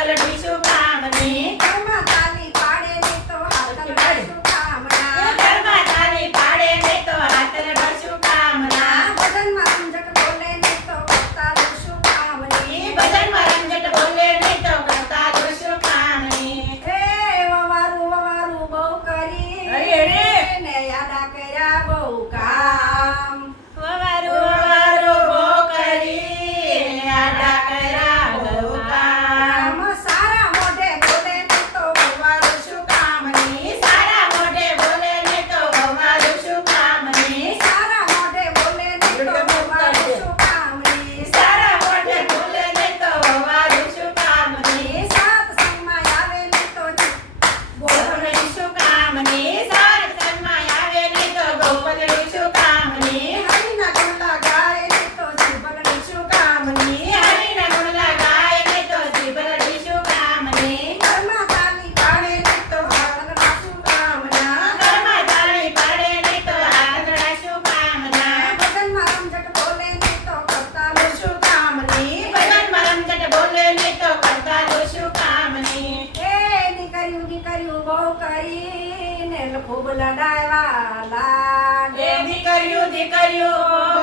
આખલડી શું કામની ઘરમાં તાલી પાડે ને તો હાથલડા શું કામના ઘરમાં તાલી પાડે ને તો હાથલડા શું કામના ભજનમાં રમઝટ બોલે ને તો કરતાલું શું કામની ભજનમાં રમઝટ બોલે ને તો કરતાલું શું કામની હે વવારું બહુ કરી અરે રે ને યાદા કર્યા બહુ કામ વવારું બહુ કરી આડા કર્યા બહુ કામ આમ સારા મોઢે બોલે ને તો વવારું શું કામની સારા મોઢે બોલે ને તો વવારું શું કામની સારા મોઢે બોલે ને તો વવારું શું કામની સારા મોઢે બોલે ને તો વવારું શું કામની સાત સંગમાં આવે ને તો ગોપલડી શું કામની સાત સંગમાં આવે ને તો ગોપલડી શું કામની હરિના ગુણલા ગાય ને તો જીભલડી શું કામની હરિના ગુણલા ગાય ને તો જીભલડી શું કામની ઘરમાં તાલી પાડે ને તો હાથલડા શું કામના ઘરમાં તાળી પાડે ને તો હાથડા શું કામના ભજનમાં રમઝટ બોલે ને તો કરતાલું શું કામની ભજનમાં રમઝટ બોલે ને તો કરતાલું શું કામની એ દીકરીયું બહુ કરીને ખૂબ લડાવ્યા લાડ એ દીકરીયું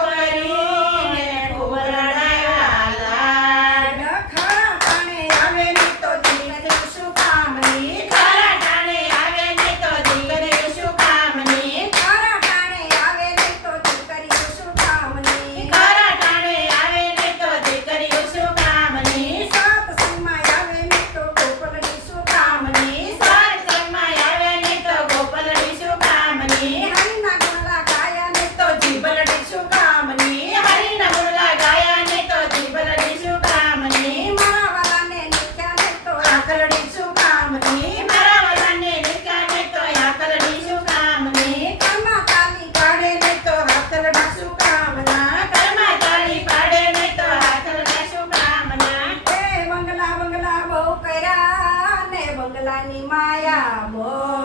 કરીને ખૂબ લડાવ્યા લાડ ખરા ટાણે આવે ને તો દીકરીયું શું કામની ખરા ટાણે આવે ને તો દીકરીયું શું કામની ખરા ટાણે આવે ને તો દીકરીયું શું કામની ખરા ટાણે આવે ને તો દીકરીયું શું કામની સાત સંગમાં આવે ને તો ગોપલડી શું કામની સાત સંગમાં આવે ને તો ગોપલડી શું કામની હરિના ગુણલા ગાયા ને તો જીભલડી શું કામની હરિના ગુણલા ગાયા ને તો જીભલડી શું કામની મારા વાલાને નીખ્યા ને તો આકલડી શું કામની મારા વાલાને નીકા ને તો આકલડી શું કામની ઘરમાં તાલી પાડે ને તો હાથલડા શું કામના ઘરમાં તાળી પાડે ને તો હાથલડા શું કામના એ બંગલા બહુ કર્યા ને બંગલાની માયા બહુ